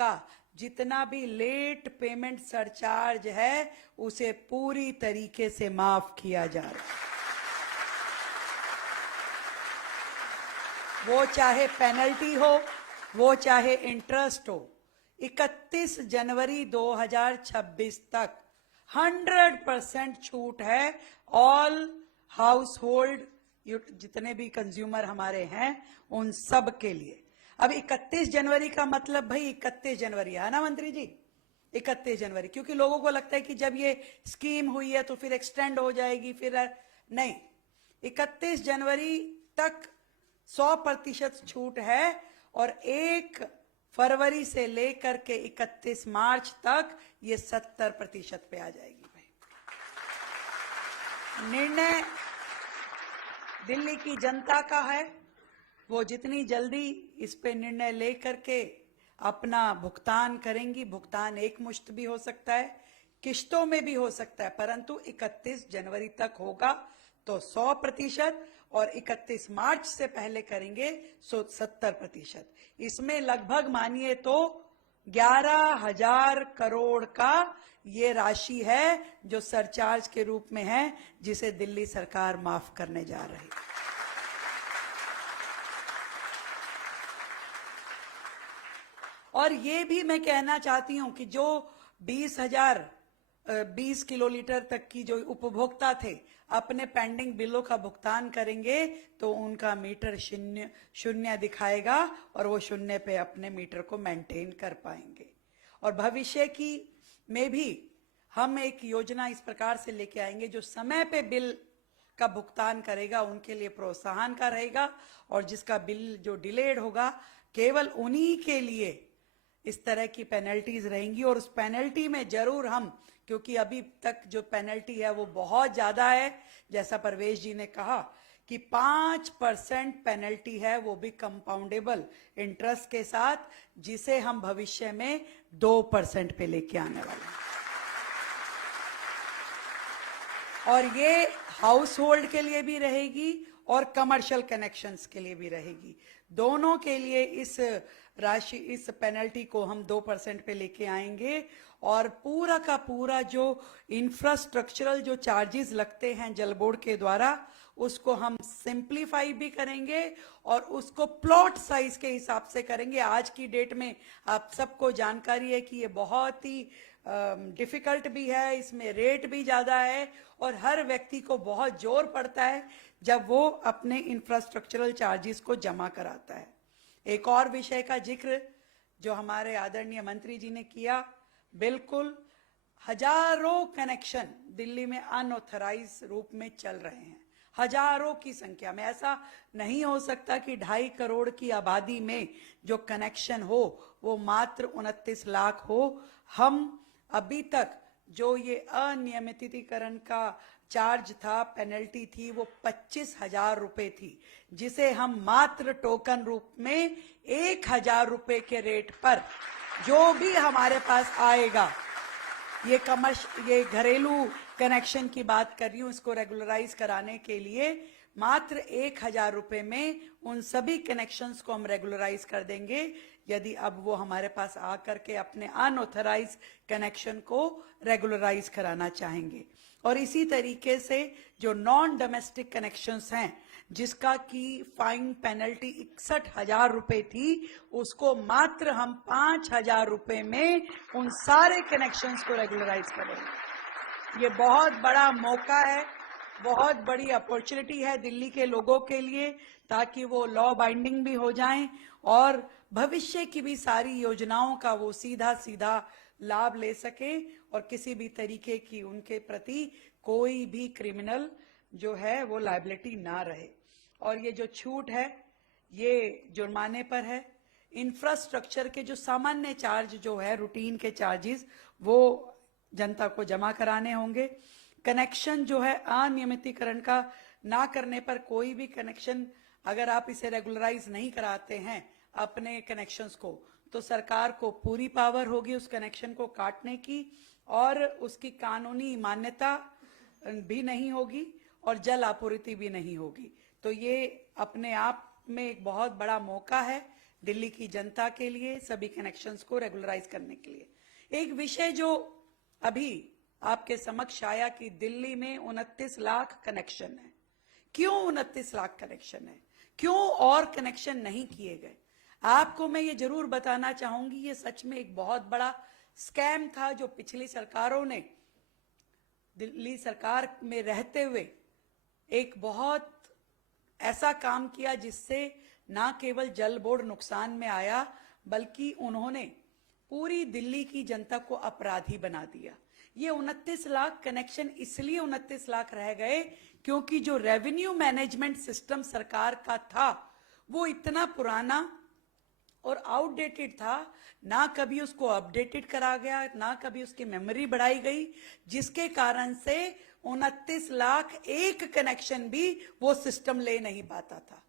का जितना भी लेट पेमेंट सरचार्ज है उसे पूरी तरीके से माफ किया जा रहा है। वो चाहे पेनल्टी हो, वो चाहे इंटरेस्ट हो। 31 जनवरी 2026 तक 100% छूट है ऑल हाउस होल्ड, जितने भी कंज्यूमर हमारे हैं उन सब के लिए। अब 31 जनवरी का मतलब भाई 31 जनवरी है ना मंत्री जी, 31 जनवरी, क्योंकि लोगों को लगता है कि जब ये स्कीम हुई है तो फिर एक्सटेंड हो जाएगी, फिर नहीं, 31 जनवरी तक 100% छूट है और 1 फरवरी से लेकर के 31 मार्च तक ये 70% पे आ जाएगी। भाई निर्णय दिल्ली की जनता का है, वो जितनी जल्दी इस पे निर्णय लेकर के अपना भुगतान करेंगी। भुगतान एक मुश्त भी हो सकता है, किश्तों में भी हो सकता है, परंतु 31 जनवरी तक होगा तो 100% और 31 मार्च से पहले करेंगे 70%। इसमें लगभग मानिए तो 11,000 करोड़ का ये राशि है जो सरचार्ज के रूप में है, जिसे दिल्ली सरकार माफ करने जा रही है। और ये भी मैं कहना चाहती हूं कि जो 20 किलोलीटर तक की जो उपभोक्ता थे अपने पेंडिंग बिलों का भुगतान करेंगे तो उनका मीटर शून्य दिखाएगा और वो शून्य पे अपने मीटर को मेंटेन कर पाएंगे। और भविष्य की में भी हम एक योजना इस प्रकार से लेके आएंगे जो समय पे बिल का भुगतान करेगा उनके लिए प्रोत्साहन का रहेगा, और जिसका बिल जो डिलेड होगा केवल उन्हीं के लिए इस तरह की पेनल्टीज रहेंगी। और उस पेनल्टी में जरूर हम, क्योंकि अभी तक जो पेनल्टी है वो बहुत ज्यादा है, जैसा परवेश जी ने कहा कि 5% पेनल्टी है, वो भी कंपाउंडेबल इंटरेस्ट के साथ, जिसे हम भविष्य में 2% पे लेके आने वाले हैं। और ये हाउस होल्ड के लिए भी रहेगी और कमर्शियल कनेक्शंस के लिए भी रहेगी। दोनों के लिए इस राशि, इस पेनल्टी को हम 2% पे लेके आएंगे। और पूरा का पूरा जो इंफ्रास्ट्रक्चरल जो चार्जेस लगते हैं जल बोर्ड के द्वारा, उसको हम सिंप्लीफाई भी करेंगे और उसको प्लॉट साइज के हिसाब से करेंगे। आज की डेट में आप सबको जानकारी है कि ये बहुत ही डिफिकल्ट भी है, इसमें रेट भी ज्यादा है और हर व्यक्ति को बहुत जोर पड़ता है जब वो अपने इंफ्रास्ट्रक्चरल चार्जेस को जमा कराता है। एक और विषय का जिक्र जो हमारे आदरणीय मंत्री जी ने किया, बिल्कुल हजारों कनेक्शन दिल्ली में अनऑथराइज रूप में चल रहे हैं, हजारों की संख्या में। ऐसा नहीं हो सकता कि 2.5 करोड़ की आबादी में जो कनेक्शन हो वो मात्र 29 लाख हो। हम अभी तक जो ये अनियमितीकरण का चार्ज था, पेनल्टी थी, वो 25,000 रुपए थी, जिसे हम मात्र टोकन रूप में 1,000 रुपए के रेट पर जो भी हमारे पास आएगा, ये घरेलू कनेक्शन की बात कर रही हूं, इसको रेगुलराइज कराने के लिए मात्र 1,000 रुपए में उन सभी कनेक्शंस को हम रेगुलराइज कर देंगे, यदि अब वो हमारे पास आकर के अपने अनऑथराइज कनेक्शन को रेगुलराइज कराना चाहेंगे। और इसी तरीके से जो नॉन डोमेस्टिक कनेक्शंस हैं, जिसका की फाइन पेनल्टी 61,000 रुपए थी, उसको मात्र हम 5,000 रुपए में उन सारे कनेक्शंस को रेगुलराइज करेंगे। ये बहुत बड़ा मौका है, बहुत बड़ी अपॉर्चुनिटी है दिल्ली के लोगों के लिए, ताकि वो लॉ बाइंडिंग भी हो जाएं और भविष्य की भी सारी योजनाओं का वो सीधा सीधा लाभ ले सके और किसी भी तरीके की उनके प्रति कोई भी क्रिमिनल जो है वो लायबिलिटी ना रहे। और ये जो छूट है ये जुर्माने पर है। इंफ्रास्ट्रक्चर के जो सामान्य चार्ज जो है, रूटीन के चार्जेस, वो जनता को जमा कराने होंगे। कनेक्शन जो है अनियमितीकरण का ना करने पर, कोई भी कनेक्शन अगर आप इसे रेगुलराइज नहीं कराते हैं अपने कनेक्शंस को, तो सरकार को पूरी पावर होगी उस कनेक्शन को काटने की, और उसकी कानूनी मान्यता भी नहीं होगी और जल आपूर्ति भी नहीं होगी। तो ये अपने आप में एक बहुत बड़ा मौका है दिल्ली की जनता के लिए, सभी कनेक्शंस को रेगुलराइज करने के लिए। एक विषय जो अभी आपके समक्ष आया कि दिल्ली में 29 लाख कनेक्शन है। क्यों 29 लाख कनेक्शन है, क्यों और कनेक्शन नहीं किए गए? आपको मैं ये जरूर बताना चाहूंगी, ये सच में एक बहुत बड़ा स्कैम था जो पिछली सरकारों ने दिल्ली सरकार में रहते हुए एक बहुत ऐसा काम किया जिससे ना केवल जल बोर्ड नुकसान में आया, बल्कि उन्होंने पूरी दिल्ली की जनता को अपराधी बना दिया। ये 29 लाख कनेक्शन इसलिए 29 लाख रह गए क्योंकि जो रेवेन्यू मैनेजमेंट सिस्टम सरकार का था वो इतना पुराना और आउटडेटेड था, ना कभी उसको अपडेटेड करा गया, ना कभी उसकी मेमोरी बढ़ाई गई, जिसके कारण से 29 लाख एक कनेक्शन भी वो सिस्टम ले नहीं पाता था।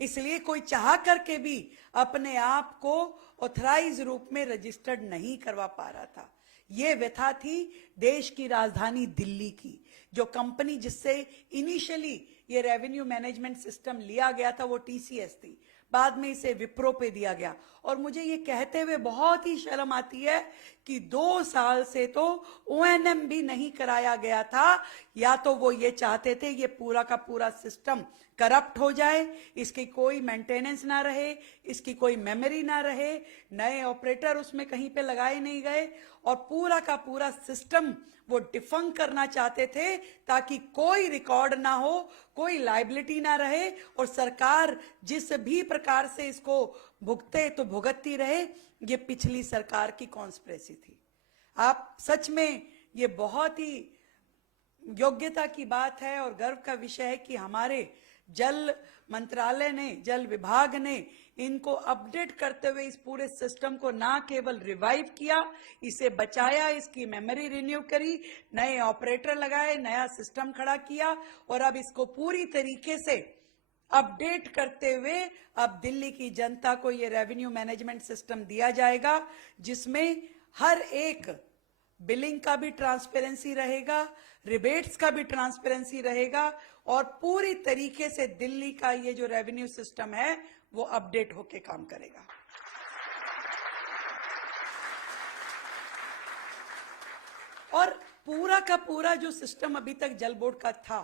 इसलिए कोई चाह करके भी अपने आप को ऑथराइज रूप में रजिस्टर्ड नहीं करवा पा रहा था। ये व्यथा थी देश की राजधानी दिल्ली की। जो कंपनी जिससे इनिशियली ये रेवेन्यू मैनेजमेंट सिस्टम लिया गया था वो टीसीएस थी, बाद में इसे विप्रो पे दिया गया। और मुझे ये कहते हुए बहुत ही शर्म आती है कि 2 साल से तो ओएनएम भी नहीं कराया गया था। या तो वो ये चाहते थे ये पूरा का पूरा सिस्टम करप्ट हो जाए, इसकी कोई मेंटेनेंस ना रहे, इसकी कोई मेमोरी ना रहे, नए ऑपरेटर उसमें कहीं पे लगाए नहीं गए, और पूरा का पूरा सिस्टम वो डिफंक करना चाहते थे ताकि कोई रिकॉर्ड ना हो, कोई लायबिलिटी ना रहे, और सरकार जिस भी प्रकार से इसको भुगते तो भुगतती रहे। ये पिछली सरकार की कॉन्स्पिरेसी थी। आप सच में ये बहुत ही योग्यता की बात है और गर्व का विषय है कि हमारे जल मंत्रालय ने, जल विभाग ने इनको अपडेट करते हुए इस पूरे सिस्टम को ना केवल रिवाइव किया, इसे बचाया, इसकी मेमोरी रिन्यू करी, नए ऑपरेटर लगाए, नया सिस्टम खड़ा किया, और अब इसको पूरी तरीके से अपडेट करते हुए अब दिल्ली की जनता को ये रेवेन्यू मैनेजमेंट सिस्टम दिया जाएगा, जिसमें हर एक बिलिंग का भी ट्रांसपेरेंसी रहेगा, रिबेट्स का भी ट्रांसपेरेंसी रहेगा, और पूरी तरीके से दिल्ली का ये जो रेवेन्यू सिस्टम है वो अपडेट होके काम करेगा। और पूरा का पूरा जो सिस्टम अभी तक जल बोर्ड का था,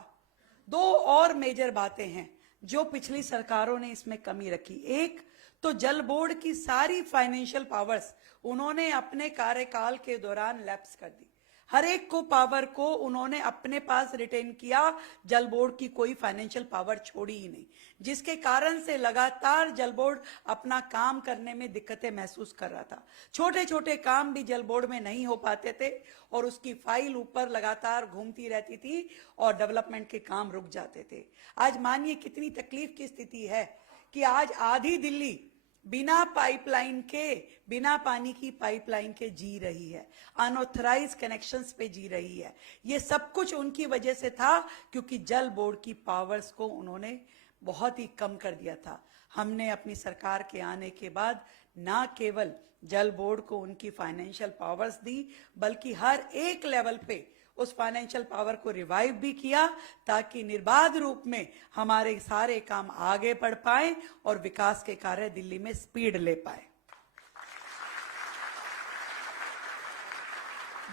2 और मेजर बातें हैं जो पिछली सरकारों ने इसमें कमी रखी। एक तो जल बोर्ड की सारी फाइनेंशियल पावर्स उन्होंने अपने कार्यकाल के दौरान लैप्स कर दी। हर एक को पावर को उन्होंने अपने पास रिटेन किया, जल बोर्ड की कोई फाइनेंशियल पावर छोड़ी ही नहीं, जिसके कारण से लगातार जल बोर्ड अपना काम करने में दिक्कतें महसूस कर रहा था। छोटे छोटे काम भी जल बोर्ड में नहीं हो पाते थे और उसकी फाइल ऊपर लगातार घूमती रहती थी और डेवलपमेंट के काम रुक जाते थे। आज मानिए कितनी तकलीफ की स्थिति है कि आज आधी दिल्ली बिना पाइपलाइन के, बिना पानी की पाइपलाइन के जी रही है, अनऑथराइज कनेक्शंस पे जी रही है। ये सब कुछ उनकी वजह से था क्योंकि जल बोर्ड की पावर्स को उन्होंने बहुत ही कम कर दिया था। हमने अपनी सरकार के आने के बाद ना केवल जल बोर्ड को उनकी फाइनेंशियल पावर्स दी, बल्कि हर एक लेवल पे उस फाइनेंशियल पावर को रिवाइव भी किया ताकि निर्बाध रूप में हमारे सारे काम आगे बढ़ पाए और विकास के कार्य दिल्ली में स्पीड ले पाए।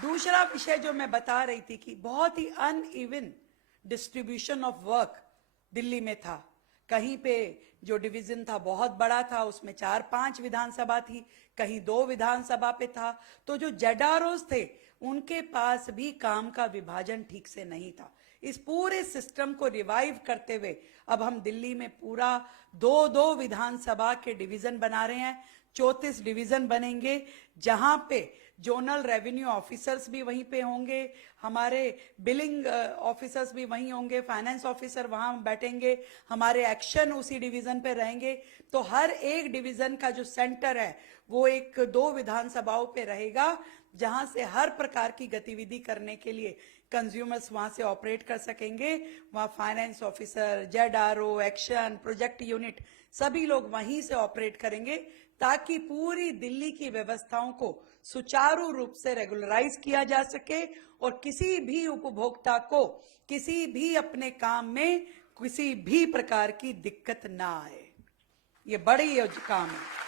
दूसरा विषय जो मैं बता रही थी कि बहुत ही uneven distribution of work Delhi में था। कहीं पे जो डिवीजन था बहुत बड़ा था, उसमें 4-5 विधानसभा थी, कहीं 2 विधानसभा पे था, तो जो जेडआरओस थे उनके पास भी काम का विभाजन ठीक से नहीं था। इस पूरे सिस्टम को रिवाइव करते हुए अब हम दिल्ली में पूरा 2-2 विधानसभा के डिवीजन बना रहे हैं। 34 डिवीजन बनेंगे जहां पे जोनल रेवेन्यू ऑफिसर्स भी वहीं पे होंगे, हमारे बिलिंग ऑफिसर्स भी वहीं होंगे, फाइनेंस ऑफिसर वहां बैठेंगे, हमारे एक्शन उसी डिवीजन पे रहेंगे। तो हर एक डिवीजन का जो सेंटर है वो 1-2 विधानसभाओं पे रहेगा, जहां से हर प्रकार की गतिविधि करने के लिए कंज्यूमर्स वहां से ऑपरेट कर सकेंगे। वहां finance officer, ZRO, action, project unit सभी लोग वहीं से ऑपरेट करेंगे ताकि पूरी दिल्ली की व्यवस्थाओं को सुचारू रूप से रेगुलराइज किया जा सके और किसी भी उपभोक्ता को किसी भी अपने काम में किसी भी प्रकार की दिक्कत ना आए। ये बड़ी काम है।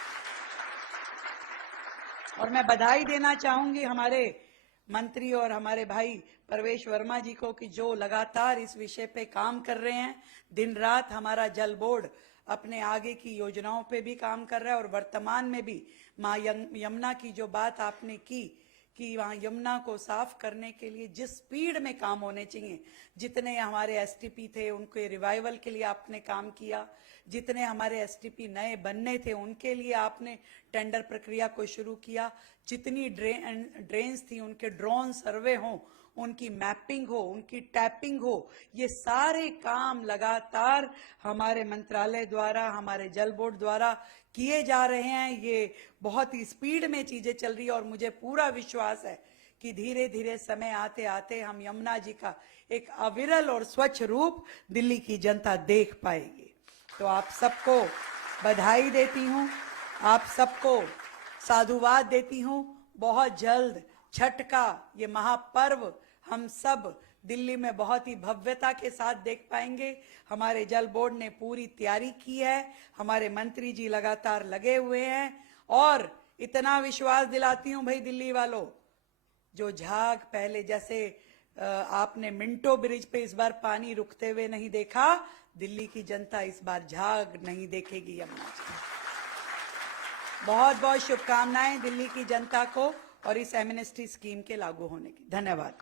और मैं बधाई देना चाहूंगी हमारे मंत्री और हमारे भाई परवेश वर्मा जी को कि जो लगातार इस विषय पे काम कर रहे हैं। दिन रात हमारा जल बोर्ड अपने आगे की योजनाओं पे भी काम कर रहा है और वर्तमान में भी मां यमुना की जो बात आपने की कि वहाँ यमुना को साफ करने के लिए जिस स्पीड में काम होने चाहिए, जितने हमारे एसटीपी थे उनके रिवाइवल के लिए आपने काम किया, जितने हमारे एसटीपी नए बनने थे उनके लिए आपने टेंडर प्रक्रिया को शुरू किया, जितनी ड्रेन्स थी उनके ड्रोन सर्वे हो, उनकी मैपिंग हो, उनकी टैपिंग हो, ये सारे काम लगातार हमारे मंत्रालय द्वारा, हमारे जल बोर्ड द्वारा किए जा रहे हैं। ये बहुत ही स्पीड में चीजें चल रही है और मुझे पूरा विश्वास है कि धीरे धीरे समय आते आते हम यमुना जी का एक अविरल और स्वच्छ रूप दिल्ली की जनता देख पाएगी। तो आप सबको बधाई देती हूँ, आप सबको साधुवाद देती हूँ। बहुत जल्द छठ का ये महापर्व हम सब दिल्ली में बहुत ही भव्यता के साथ देख पाएंगे। हमारे जल बोर्ड ने पूरी तैयारी की है, हमारे मंत्री जी लगातार लगे हुए हैं और इतना विश्वास दिलाती हूं भाई दिल्ली वालों, जो झाग पहले जैसे आपने मिंटो ब्रिज पे इस बार पानी रुकते हुए नहीं देखा, दिल्ली की जनता इस बार झाग नहीं देखेगी यमुना जी। बहुत बहुत शुभकामनाएं दिल्ली की जनता को और इस एमनेस्टी स्कीम के लागू होने की। धन्यवाद।